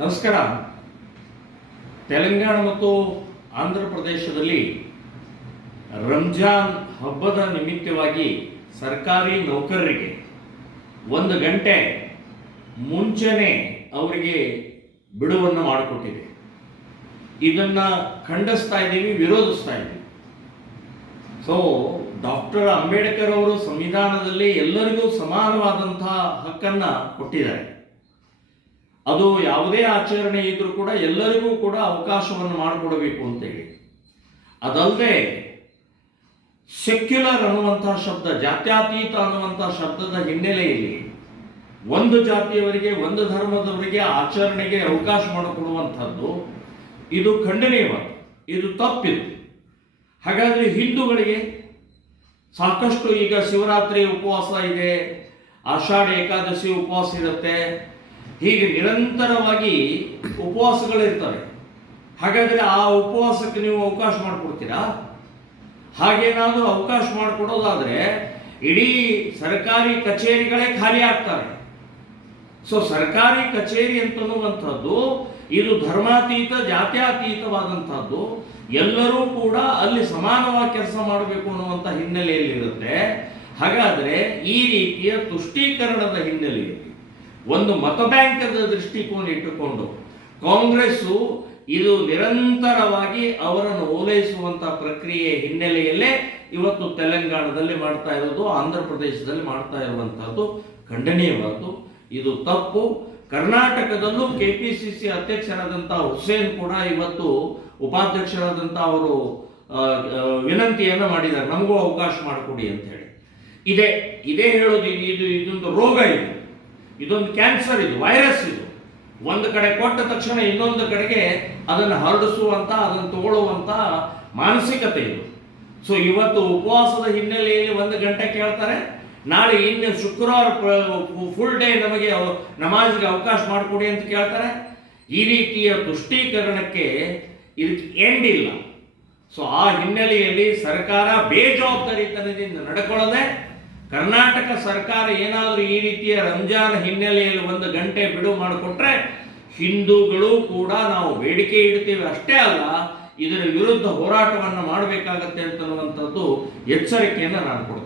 ನಮಸ್ಕಾರ ತೆಲಂಗಾಣ ಮತ್ತು ಆಂಧ್ರ ಪ್ರದೇಶದಲ್ಲಿ ರಂಜಾನ್ ಹಬ್ಬದ ನಿಮಿತ್ತವಾಗಿ ಸರ್ಕಾರಿ ನೌಕರರಿಗೆ ಒಂದು ಗಂಟೆ ಮುಂಚೆನೆ ಅವರಿಗೆ ಬಿಡುವನ್ನು ಮಾಡಿಕೊಟ್ಟಿದೆ ಇದನ್ನು ಖಂಡಿಸ್ತಾ ಇದ್ದೀವಿ ವಿರೋಧಿಸ್ತಾ ಇದ್ದೀವಿ ಸೊ ಡಾಕ್ಟರ್ ಅಂಬೇಡ್ಕರ್ ಅವರು ಸಂವಿಧಾನದಲ್ಲಿ ಎಲ್ಲರಿಗೂ ಸಮಾನವಾದಂತಹ ಹಕ್ಕನ್ನು ಕೊಟ್ಟಿದ್ದಾರೆ ಅದು ಯಾವುದೇ ಆಚರಣೆ ಇದ್ರೂ ಕೂಡ ಎಲ್ಲರಿಗೂ ಕೂಡ ಅವಕಾಶವನ್ನು ಮಾಡಿಕೊಡಬೇಕು ಅಂತೇಳಿ ಅದಲ್ಲದೆ ಸೆಕ್ಯುಲರ್ ಅನ್ನುವಂಥ ಶಬ್ದ ಜಾತ್ಯಾತೀತ ಅನ್ನುವಂಥ ಶಬ್ದದ ಹಿನ್ನೆಲೆಯಲ್ಲಿ ಒಂದು ಜಾತಿಯವರಿಗೆ ಒಂದು ಧರ್ಮದವರಿಗೆ ಆಚರಣೆಗೆ ಅವಕಾಶ ಮಾಡಿಕೊಡುವಂಥದ್ದು ಇದು ಖಂಡನೀಯವಾದ ಇದು ತಪ್ಪಿದು ಹಾಗಾದ್ರೆ ಹಿಂದೂಗಳಿಗೆ ಸಾಕಷ್ಟು ಈಗ ಶಿವರಾತ್ರಿ ಉಪವಾಸ ಇದೆ ಆಷಾಢ ಏಕಾದಶಿ ಉಪವಾಸ ಇರುತ್ತೆ ಹೀಗೆ ನಿರಂತರವಾಗಿ ಉಪವಾಸಗಳಿರ್ತವೆ ಹಾಗಾದರೆ ಆ ಉಪವಾಸಕ್ಕೆ ನೀವು ಅವಕಾಶ ಮಾಡಿಕೊಡ್ತೀರಾ ಹಾಗೇನಾದರೂ ಅವಕಾಶ ಮಾಡಿಕೊಡೋದಾದರೆ ಇಡೀ ಸರ್ಕಾರಿ ಕಚೇರಿಗಳೇ ಖಾಲಿ ಆಗ್ತವೆ ಸೊ ಸರ್ಕಾರಿ ಕಚೇರಿ ಅಂತನ್ನುವಂಥದ್ದು ಇದು ಧರ್ಮಾತೀತ ಜಾತ್ಯಾತೀತವಾದಂಥದ್ದು ಎಲ್ಲರೂ ಕೂಡ ಅಲ್ಲಿ ಸಮಾನವಾಗಿ ಕೆಲಸ ಮಾಡಬೇಕು ಅನ್ನುವಂಥ ಹಿನ್ನೆಲೆಯಲ್ಲಿರುತ್ತೆ ಹಾಗಾದರೆ ಈ ರೀತಿಯ ತುಷ್ಟೀಕರಣದ ಹಿನ್ನೆಲೆಯಲ್ಲಿ ಒಂದು ಮತಬ್ಯಾಂಕದ ದೃಷ್ಟಿಕೋನ ಇಟ್ಟುಕೊಂಡು ಕಾಂಗ್ರೆಸ್ಸು ಇದು ನಿರಂತರವಾಗಿ ಅವರನ್ನು ಓಲೈಸುವಂತ ಪ್ರಕ್ರಿಯೆ ಹಿನ್ನೆಲೆಯಲ್ಲೇ ಇವತ್ತು ತೆಲಂಗಾಣದಲ್ಲಿ ಮಾಡ್ತಾ ಇರೋದು ಆಂಧ್ರ ಪ್ರದೇಶದಲ್ಲಿ ಮಾಡ್ತಾ ಇರುವಂತಹದ್ದು ಖಂಡನೀಯವಾದ್ದು ಇದು ತಪ್ಪು ಕರ್ನಾಟಕದಲ್ಲೂ ಕೆ ಪಿ ಸಿ ಸಿ ಅಧ್ಯಕ್ಷರಾದಂತಹ ಹುಸೇನ್ ಕೂಡ ಇವತ್ತು ಉಪಾಧ್ಯಕ್ಷರಾದಂತಹ ಅವರು ವಿನಂತಿಯನ್ನು ಮಾಡಿದ್ದಾರೆ ನಮಗೂ ಅವಕಾಶ ಮಾಡಿಕೊಡಿ ಅಂತ ಹೇಳಿ ಇದೇ ಇದೇ ಹೇಳೋದು ಇದು ಇದೊಂದು ರೋಗ ಇದೆ ಇದೊಂದು ಕ್ಯಾನ್ಸರ್ ಇದು ವೈರಸ್ ಇದು ಒಂದು ಕಡೆ ಕೊಟ್ಟ ತಕ್ಷಣ ಇನ್ನೊಂದು ಕಡೆಗೆ ಅದನ್ನು ಹರಡಿಸುವಂತ ಅದನ್ನು ತಗೊಳ್ಳುವಂತ ಮಾನಸಿಕತೆ ಇದು ಸೊ ಇವತ್ತು ಉಪವಾಸದ ಹಿನ್ನೆಲೆಯಲ್ಲಿ ಒಂದು ಗಂಟೆ ಕೇಳ್ತಾರೆ ನಾಳೆ ಇನ್ನು ಶುಕ್ರವಾರ ಫುಲ್ ಡೇ ನಮಗೆ ನಮಾಜ್ಗೆ ಅವಕಾಶ ಮಾಡಿಕೊಡಿ ಅಂತ ಕೇಳ್ತಾರೆ ಈ ರೀತಿಯ ತುಷ್ಟೀಕರಣಕ್ಕೆ ಇದಕ್ಕೆ ಎಂಡ್ ಇಲ್ಲ ಸೊ ಆ ಹಿನ್ನೆಲೆಯಲ್ಲಿ ಸರ್ಕಾರ ಬೇಜವಾಬ್ದಾರಿತನದಿಂದ ನಡ್ಕೊಳ್ಳದೆ ಕರ್ನಾಟಕ ಸರ್ಕಾರ ಏನಾದರೂ ಈ ರೀತಿಯ ರಂಜಾನ್ ಹಿನ್ನೆಲೆಯಲ್ಲಿ ಒಂದು ಗಂಟೆ ಬಿಡು ಮಾಡಿಕೊಟ್ರೆ ಹಿಂದೂಗಳು ಕೂಡ ನಾವು ಬೇಡಿಕೆ ಇಡ್ತೀವಿ ಅಷ್ಟೇ ಅಲ್ಲ ಇದರ ವಿರುದ್ಧ ಹೋರಾಟವನ್ನು ಮಾಡಬೇಕಾಗತ್ತೆ ಅಂತನ್ನುವಂಥದ್ದು ಎಚ್ಚರಿಕೆಯನ್ನು ನಾನು ಕೊಡ್ತೇನೆ